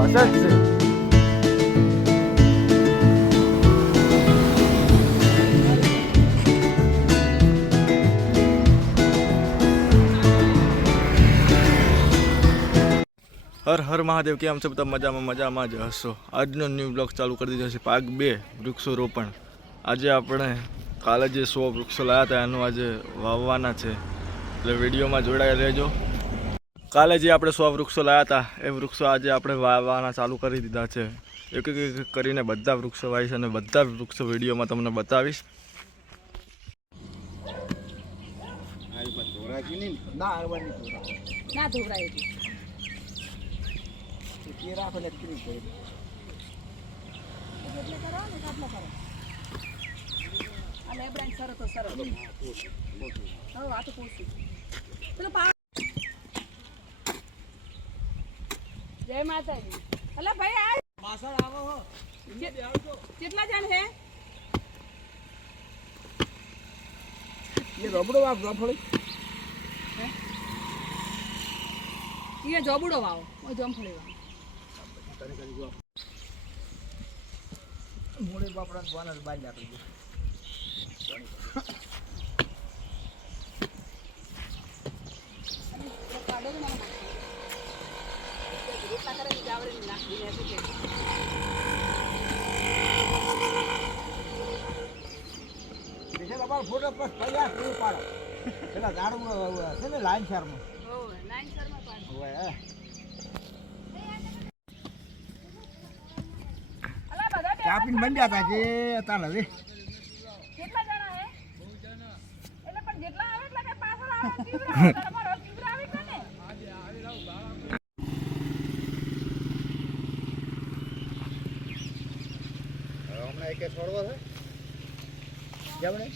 પાસે જ છે. હર હર મહાદેવ, કેમ છો બધા? મજામાં જ હશો. આજનો ન્યૂ બ્લોગ ચાલુ કરી દીધો છે, ભાગ 2 વૃક્ષોરોપણ. આજે આપણે કાલે જે 100 વૃક્ષો લાવ્યા હતા એનું આજે વાવવાના છે, એટલે વિડીયોમાં જોડાયેલા રહેજો. કાલે જે આપણે 100 વૃક્ષો લાવ્યા હતા એ વૃક્ષો આજે આપણે વાવવાના ચાલુ કરી દીધા છે. એક એક કરીને બધા વૃક્ષો વાવીશ અને બધા વૃક્ષો વિડીયોમાં તમને બતાવીશ. જય માતાજી. અલા ભાઈ આ પાછળ આવો હો. કેટલા જણ હે? ये रबड़ो आप जाफड़ी ये જોબડો વાવો, ઓ જોમફળી વાવો. મોડે બાપડા વાના બાઈ લાકડી દે. કાઢો તો મને રોટલા કરે ને જાવડે ને નાખી દે છે. દેખે બાપા ફોટો પર તૈયાર કરી પાડો. પેલા ઝાડું છે ને લાઈન શેરમાં. ઓ લાઈન શર્મા પાડો. ઓય અલા બધા બે ચાપીન બંધ્યા હતા જે તાલ હવે કેટલા જણા હે? બહુ જણા. એટલે પણ જેટલા આવે એટલા કે પાછળ આવે તીવ્ર તમારો તીવ્ર આવે કે ને? આવી રાવ બાળા. હમણાં એકે છોડવા છે જમણે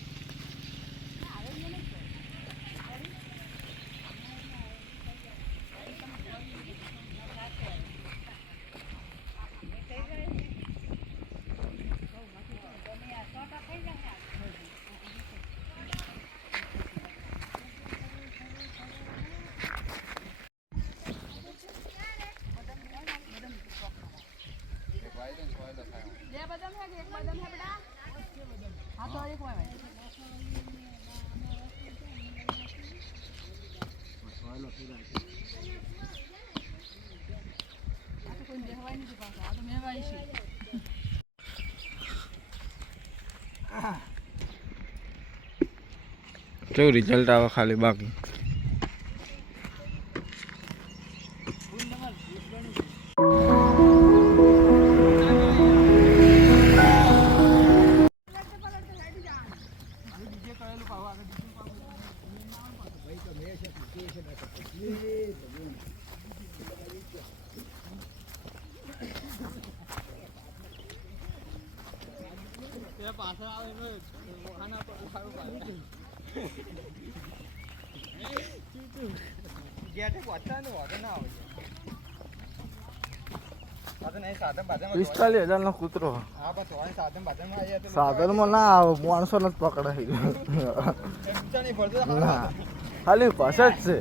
બે બદામ હે કે એક બદામ હે બેટા? હા તો એક હોય ભાઈ. આ તો કોઈ બેહવાય નથી પાછો, આ તો મેવાય છે. કેવું રિઝલ્ટ આવે ખાલી બાકી પાછળ આવે ખાના પર સારું પાડે. ગેટે પહોંચતા ને વાગે ના આવે. 45,000 નો કૂતરો. હા પણ થોડી સાધન બાધનમાં આવી જાય તો સાધનમાં ના આવે, માણસો નથી પકડાય. ઊંચા નહીં પડતો ના ખાલી પાસે જ છે.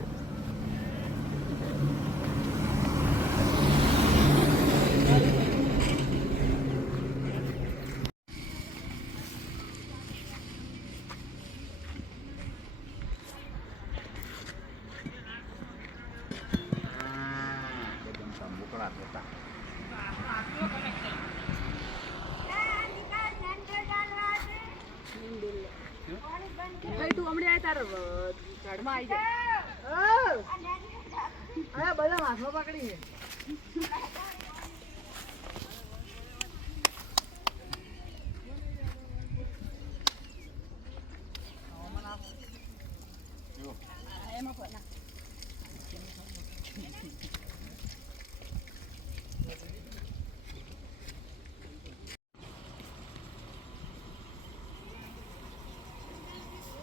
તું હમણાં તાર ઝાડમાં આવી જાય. બધા હાથમાં પકડી છે. એમાં પણ ના.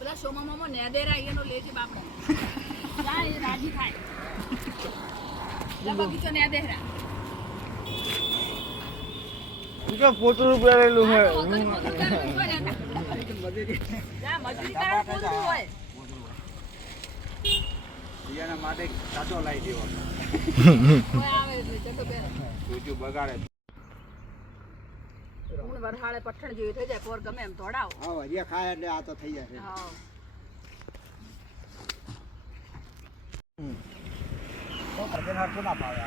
પેલા સોમા મામા નેદેરા એનો લેજે બાપડા. જા એ રાજી થાય. જા બગીચો નેદેરા. કે પોતરું પહેરેલું છે. જા મજૂરી કરવા પોતરું હોય. એના માટે કાચો લાવી દેવો કોઈ આવે એટલે ચટો પહેરે સૂચું બગાડે હું વરહાળે પઠણ જેવી થઈ જાય પોર ગમે એમ તોડાવો હા હજી ખાય એટલે આ તો થઈ જશે હા તો ભજન હરખું ના ફાવે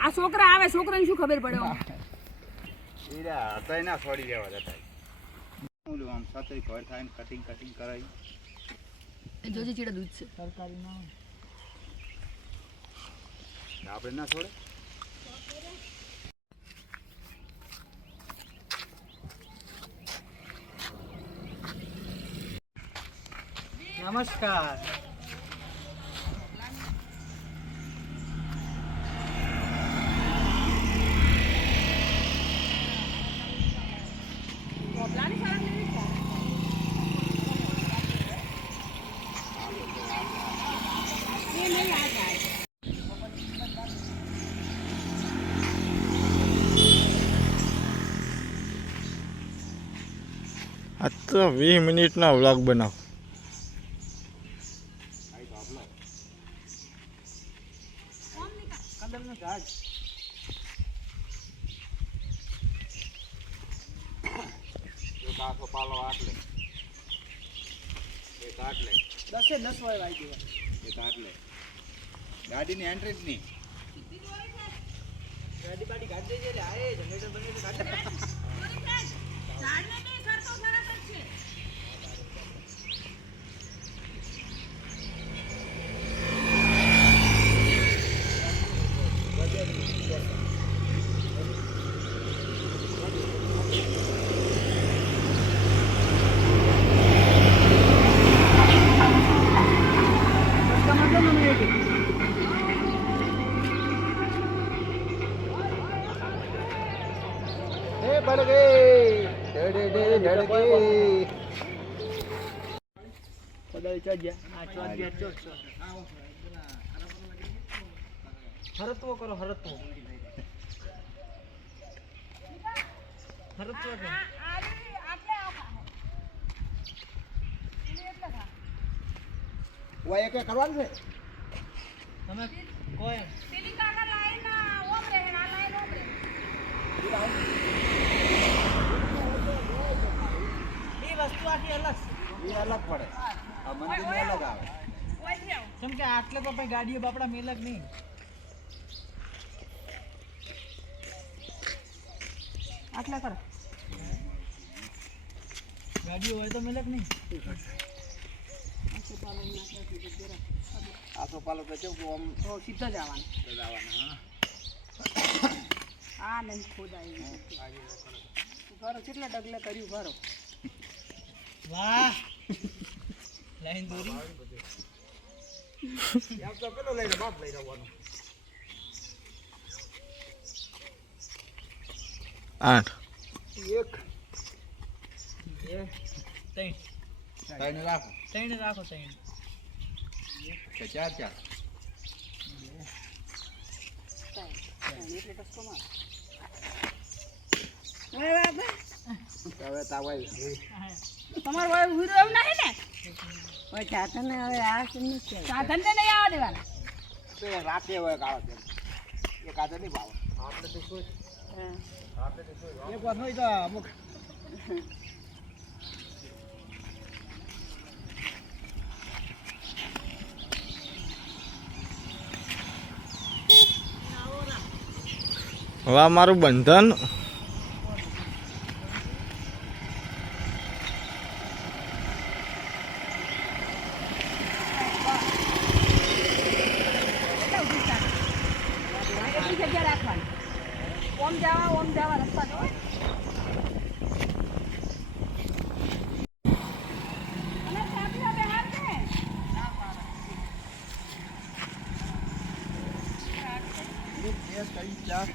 આ છોકરા આવે છોકરાને શું ખબર પડે ઈરા હતાય ના છોડી દેવા જતા હું આમ સાથે ઘર થાય કટિંગ કરાવી જોજી ચીડા દૂધ છે સરકારી ના આપણે ના છોડે નમસ્કાર કોપલાની સારા લેવી છે ये नहीं आता है આ તો 20 મિનિટના વ્લોગ બનાવ કંદરનું ઝાડ એક આખો પાલો આટલે એક આટલે 10 વાય વાઈ દેવા એક આટલે ગાડીની એન્ટ્રી જ નહીં ગાડી બાડી ગાડી દે લે આએ જનરેટર બની તો ગાડી ઝાડને નહીં કરતો સરસ જ છે એ બળ ગઈ ઢડ ગઈ પદળ ચડ્યા આ ચોટ ગયા ચોટ હરતવો કરો હરતવો હરતવો કરો ઓય કે કરવાનું છે તમે કોઈ પેલી કાકા લાઈન ઓમ રહે ના લાઈન ઓમ રહે એ વસ્તુ આખી અલગ એ અલગ પડે આ મંદિર અલગ આવે ઓયથી આવ કેમ કે આટલે તો પછી ગાડીઓ બાપડા મેલક નહીં આટલા કરો ગાડીઓ હોય તો મેલક નહીં આસો પાલો તો કેવું આમ તો સીધા જવાનું જવાનું આ નહીં ખોદાય ઘરો કેટલા ડગલે કર્યું ઘરો વાહ લાઈન દોરી આમ તો પેલો લઈને બાપ લઈ રહેવાનું 8 એક બે ત્રણ લઈને રાખો ત્રણ રાખો ત્રણ કે ચાર એટલે ટસકો માર હવે તાવાય તમારો ભાઈ ઉભી રહ્યો નહીં ને ઓય સાધન હવે આ કેમ છે સાધન ને નહીં આવવા દેવાના તો રાતે હોય કાળો તેમ એ કાજે નહીં ભાવ આપણે તો શું એક વાત હોય તો અમુક હવે આ મારું બંધન એટલી જગ્યા રાખવાની ઓમ જવા રસ્તા જો અને ચાબી આપે હાથ દે એક કઈ ચાર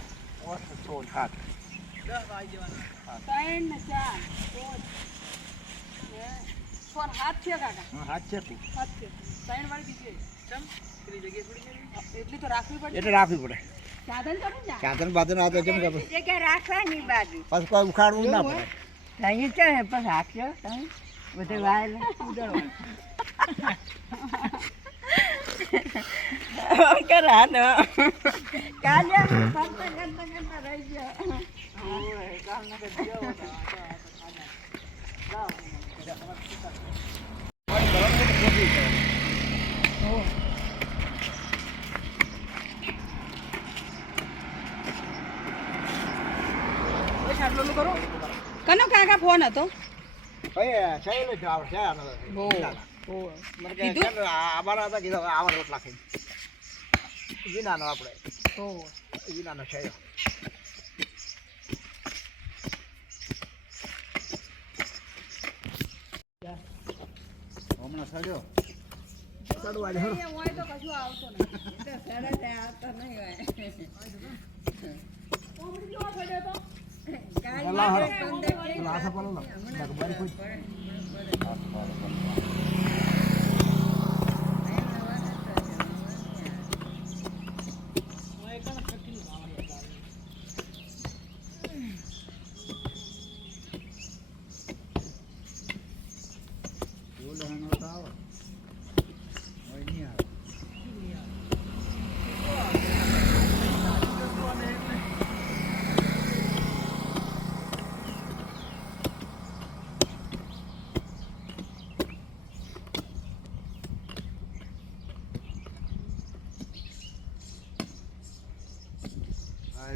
ઓર છોડ હાથ 10 વાગી દેવાના 3 ને 4 ફોન હાથ છે કાકા હાથ છે તું હાથ છે 3 વાળી દીધી ચમ પેલી જગ્યાએ થોડી મેળવી એટલી તો રાખવી પડે એટલે રાખવી પડે સાધન તો નહીં સાધન બાધન આ તો કેમ કે જગ્યા રાખવાની બાજુ પછી કોઈ ઉખાડવું ના પડે અહીં છે પણ રાખજો તમે બધે વાયેલા ઉડળો કર હાથ કાલ્યા ફરતા કરતા રહી ગયા કનો કાકા ફોન હતો ભાઈ છે ને જાવ છે આનો હો હો મને કીધું? કે આબારા હતા કીધું આવા રોટલા ખાઈ વિનાનો આપણે હો વિનાનો છે હમણાં સડ્યો સડવા જ હરો હોય તો કશું આવતો નથી એટલે સડે તે આવતો નહીં હોય કોમડી જોવા પડ્યો તો અલા હરો લાસા પાલો ના બરી કોઈ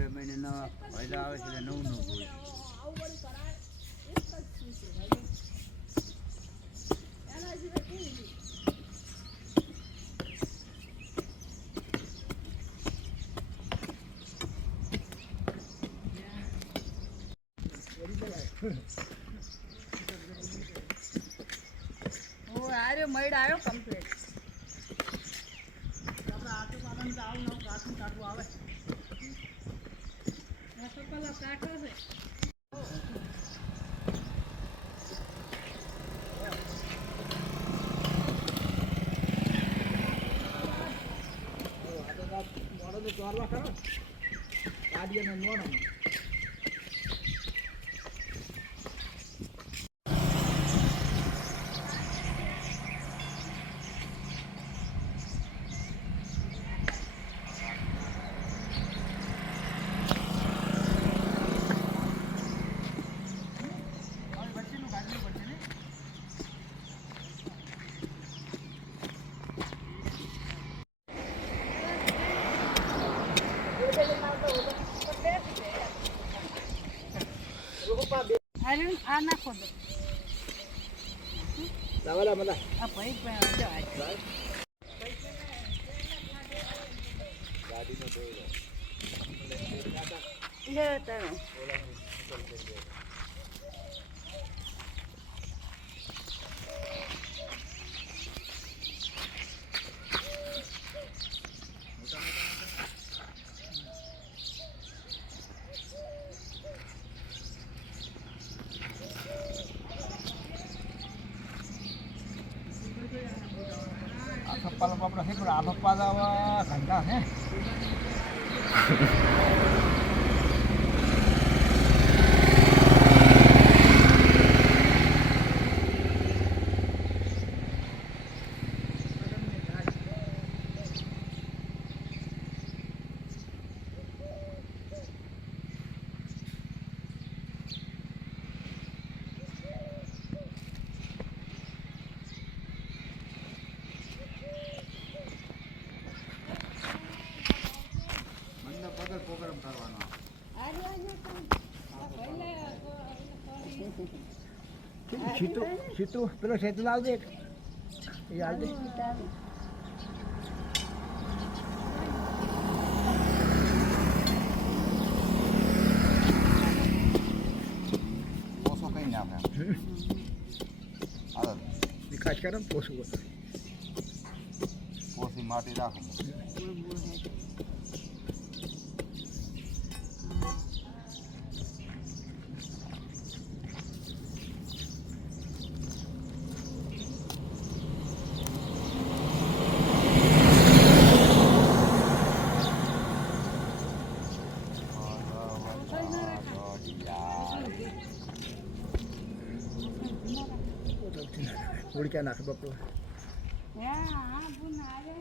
મહિને ફાયદા આવે છે નવું નવું આર્યો મઈડ આવ્યો કમ્પ્લીટ ચોરવા કરો ગાડીને નોનો આ નાખો દો દાવાલા મલા આ ભાઈ પપ્પા બાપરા હે પણ આ પપ્પા દાવા ઘંટા હે પ્રોગ્રામ કરવાનો સીતું પેલો સેતુ લાવ દે એ હાલ દે પોસો કઈ નામ વિકાસ કરે ને પોસું પોસી માટી રાખો ઉડી ક્યાં નાખે બાપુ હા બુન આવે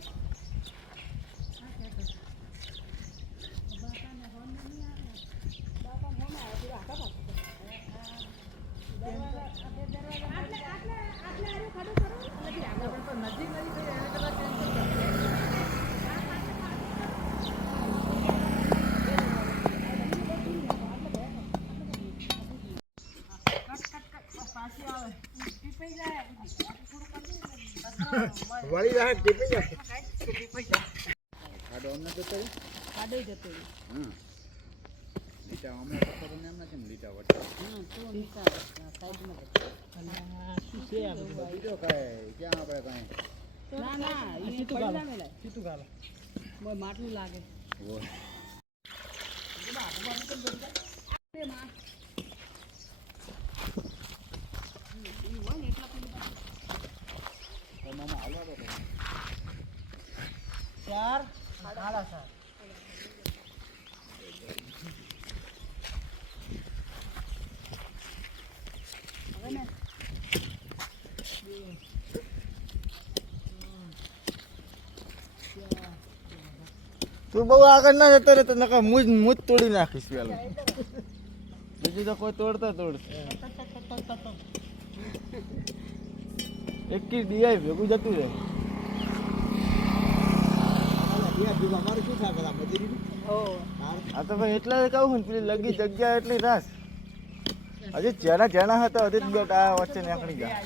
વળી રહે ટીપી જશે ખાડો અમને તો કરી ખાડો જતો રહ્યો. લીટા અમે પથ્થર ને એમ નથી લીટા વટે તો નીચા સાઈડમાં જતો. શું છે આ બધું બીજો કાંઈ ક્યાં આપણે કાંઈ ના ના એ પડી ના મેલાય. સીતું ગાલા મોય માટલું લાગે. હોય એ માં. ઈ હોય ને એટલા પેલું બાકી. મામા હાલવા દો તમે. 4 સાડા 4 હવે ને તું બહુ આગળ ના જતો રહે તો નકા મુજ તોડી નાખીશ પેલા બીજું તો કોઈ તોડતા એક કી ડીઆઈ ભેગું જતું રહે અમારે શું થાય પેલા મજૂરી આ તો ભાઈ એટલે જ કહું ને પેલી લગી જગ્યા એટલી રાસ હજી જેના જેના હતા હજી જ બેટ આ વચ્ચે નીકળી ગયા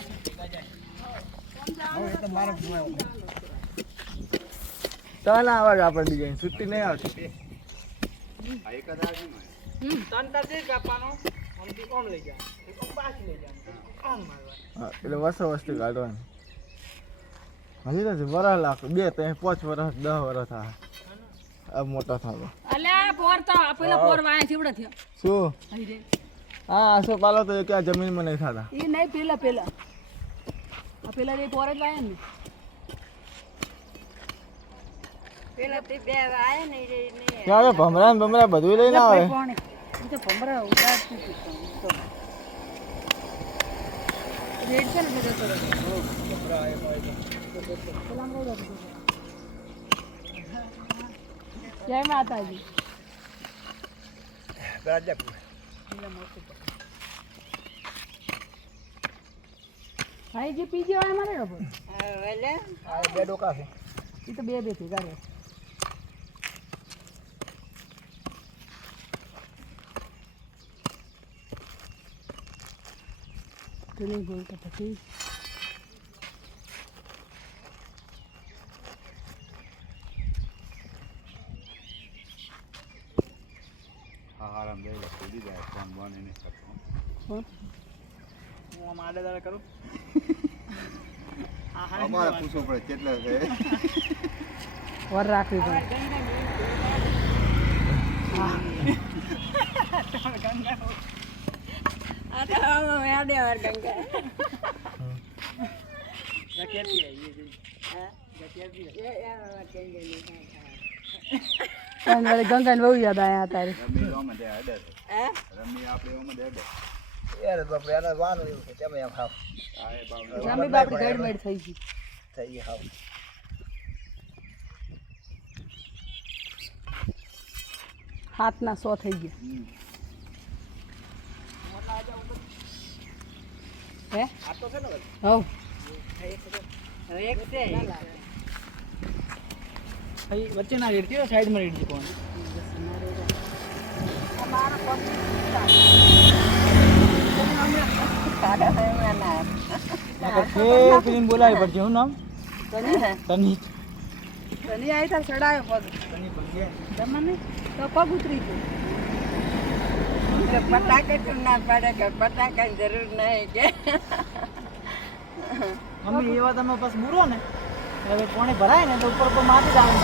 તને આવાજ આપણે ડિઝાઇન છૂટી નહીં આવતી આ એક જ આવી તન તાર કાપવાનો આમથી કોમ લઈ જા કોમ પાછી લઈ જા કોમ મારવા હા એટલે વસ્તુ કાઢવાની હજી તો વરસ લાખ 2 3 5 વર્ષ 10 વર્ષ થાય આ મોટા થાય અલ્યા પોર તો પેલા પોર વાય થીવડા થયો. શું અહીં રે. હા આસો પાલો તો ક્યાં જમીનમાં નહીં થતા એ નહીં પેલા આ પેલા રે પોર જ વાય ને. પેલા તે બે વાય ને રે ને. ક્યારે ભમરા ને બમરા બધું લઈને આવે કોણ એ તો ભમરા ઉડાડતી હતી તો રેડ છે ને બધે તો જય માતાજી. રાજાપુર ભાઈ જે પીજે વાય મારે રબો આ બે ડોકા છે એ તો બે ભેગા રહે. તો નહીં બોલતા પછી હા આરામ દઈ ખોલી જાય ફોન બોન એને કરતો કોણ હું આમ આડે દાડે કરું અમારે પૂછવું પડે કેટલા છે વર રાખવી પડે. ગંગા ને બહુ યાદ આયા તારે. રમી ઓમાં દે અડે રમી આપણે ઓમાં દે અડે યાર બાપરે આના વાનું એવું છે તમે એમ ખાવ આ એ બાપ જમી બાપડી ગડબડ થઈ ગઈ. થઈ ગઈ ખાવ હાથના 100 થઈ ગયા. હે આ તો છે ને હવ વચ્ચેના રેડ કયો સાઈડમાં રેડ છે કોણ પેલી બોલાવી પડશે હું નામ તની તની આવી તાર ચડાયો પગ તમને તો પગ ઉતરી ગયો. પટાકે તું ના પાડે કે પટાકાની જરૂર નહીં કે મમ્મી એવા તમે બસ મૂરો ને હવે પાણી ભરાય ને તો ઉપર ઉપર માટી જ આવે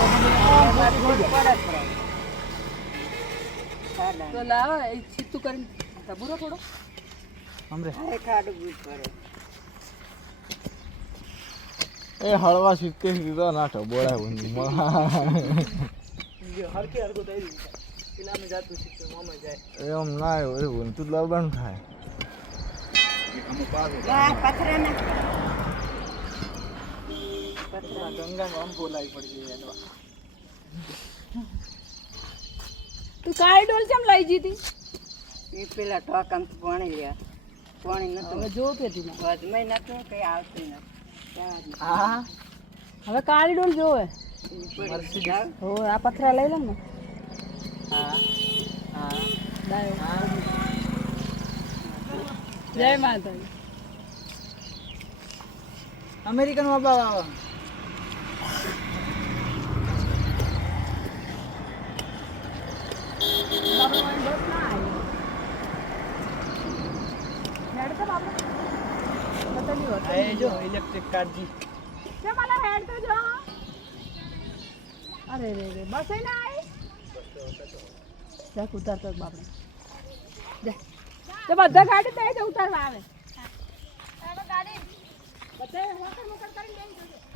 તો લાવો એ છીતું કરીને ધબુરો થોડો હમરે ખાડું બૂટ પડે એ હળવા સીતે સીધો નાખો બોલાય હરકે હરકો થઈ રહ્યું છે પેલા અમે જાતું શીખ્યું મોમાં જાય એમ ના એવું તું લબણ થાય અમુક પાછું પથરા ના ગંગામાં આમ બોલાવી પડશે એનવા તું કાળી ડોલ કેમ લઈ જીતી? એ પેલા ઠોકમ પાણી લ્યા પાણી નતું હવે જો પેટી માં વધમય નતું કઈ આવતું નથી હા હવે કાળી ડોલ જોવે. જાવ હો આ પથરા લઈ લે ને હા હા ડાયો. જય માતાજી. અમેરિકન માં બાવા એક કાળજી છે મને હેડ તો જો અરે રે રે બસ એ ના આવી દેખ ઉતારતો જ બાપડે દે તો બધા ગાડી બે જ ઉતારવા આવે ગાડી બધા હોકર મોકર કરીને લઈ જશે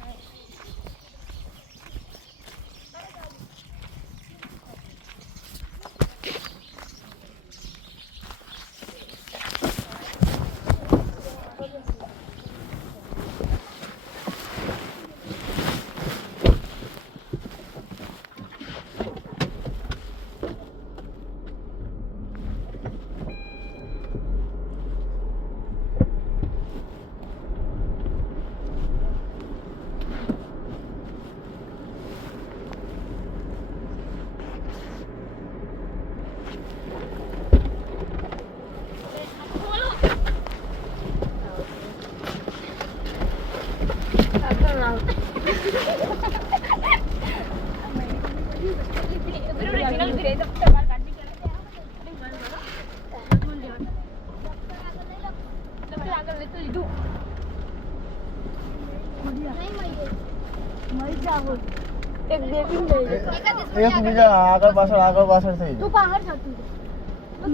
એક બીજા આગળ પાછળ થઈ તું બહાર જતું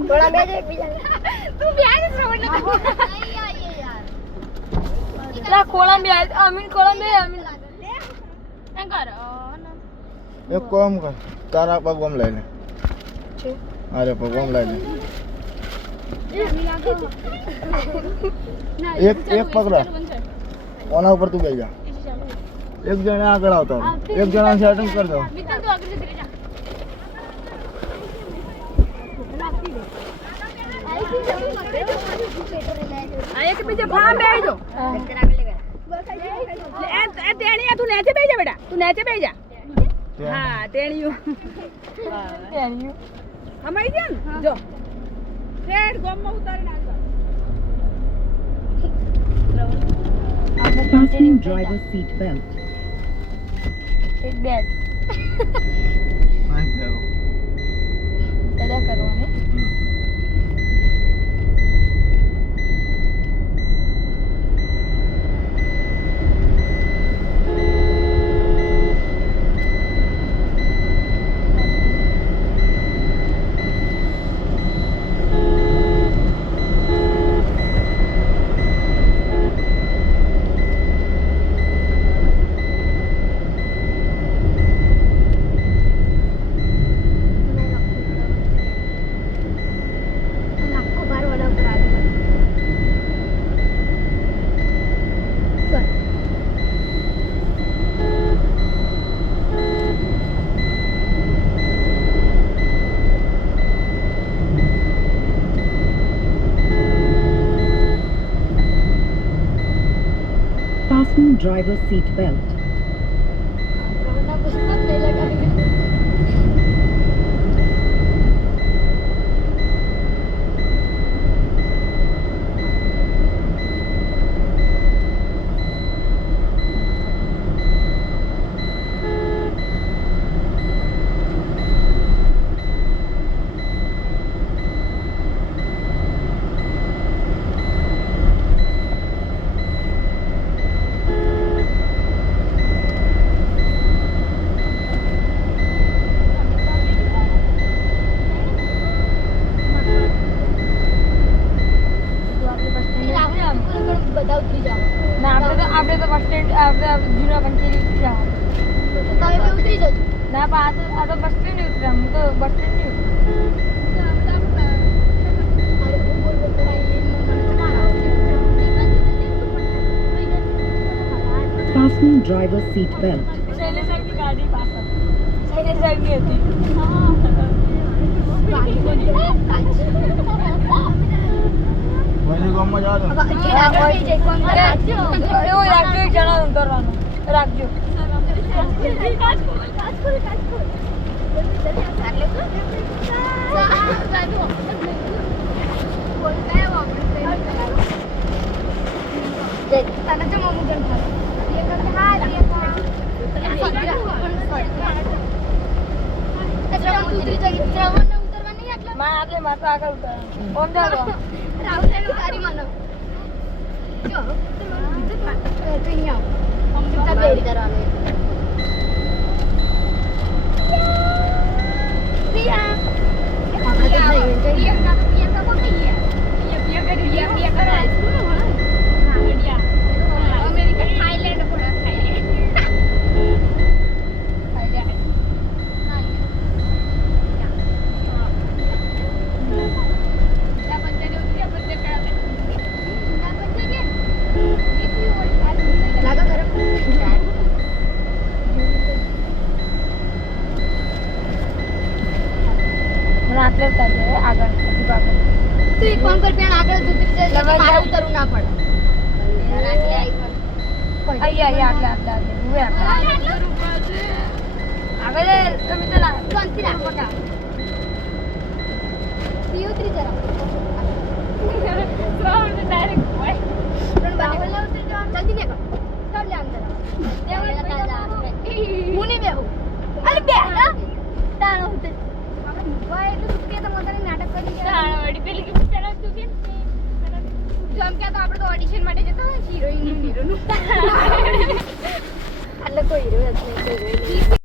થોડા બે એક બીજા તું બેન શ્રવણ ન લા કોલમ બે અમીન કોલમ બે અમીન એમ કર એક કામ કર તારા પગમ લઈ લે અરે પગમ લઈ લે એક પકડા ઓના ઉપર તું બેસી જા એક જણા આગળ આવતો એક જણા સેટિંગ કર દો મિત્ર તું આગળ જઈ જા આ એક બીજે ફામ બેહી જો એ તેણીયા તું નેચે બેહી જા બેટા તું નેચે બેહી જા હા તેણીયું હમાઈ જા ને જો રેડ ગોમમાં ઉતારી નાખ Fasten driver seat belt. એક બેગ નહીં ફેરો દાદા કરવાની Fasten driver seat belt. ના પુસ્તક લઈ લગાવી બધા ઉતરી જાઓ ના આપણે તો બસ સ્ટેન્ડ આપણે જૂના કંચેરી ઉતરી જાવ તમે બી ઉતરી જજો ના પણ આ તો બસ સ્ટેન્ડ ઉતરા હું તો બસ સ્ટેન્ડ નહીં અરે બોલ બોલ કરાઈ Fasten driver seat belt. Shailesh સાહેબની ગાડી પાછળ શૈલેષ સાહેબની હતી વળી ગામમાં જવા દો એવું રાખજો એક જણા ઉતરવાનું રાખજો માં આપણે માથા આગળ ઉતરવાનું ઓમ જાડો રાહુલ ઉતારી માનો જો તું એક કામ કર પેણ આગળ ઉતરી જાય એટલે પાછળ ઉતરવું ના પડે અહીંયા આટલા ઉભે આગળ તમે તો શાંતિ રાખો કા તી ઉતરી જરા સાઉન્ડ ડાયરેક્ટ હોય પણ બાવલ ને ઉતરી જાવ જલ્દી ને કર લે અંદર હું નહીં બેહું અરે બે ના તાણો ઉતર ભાઈ એટલું સુકે તો મોટાને નાટક કરી તાણો વડી પેલી કે ચડા તું કેમ જમ કે તો આપણે તો ઓડિશન માટે જતો હીરોઈન નું એટલે કોઈ હીરો જ નહીં કોઈ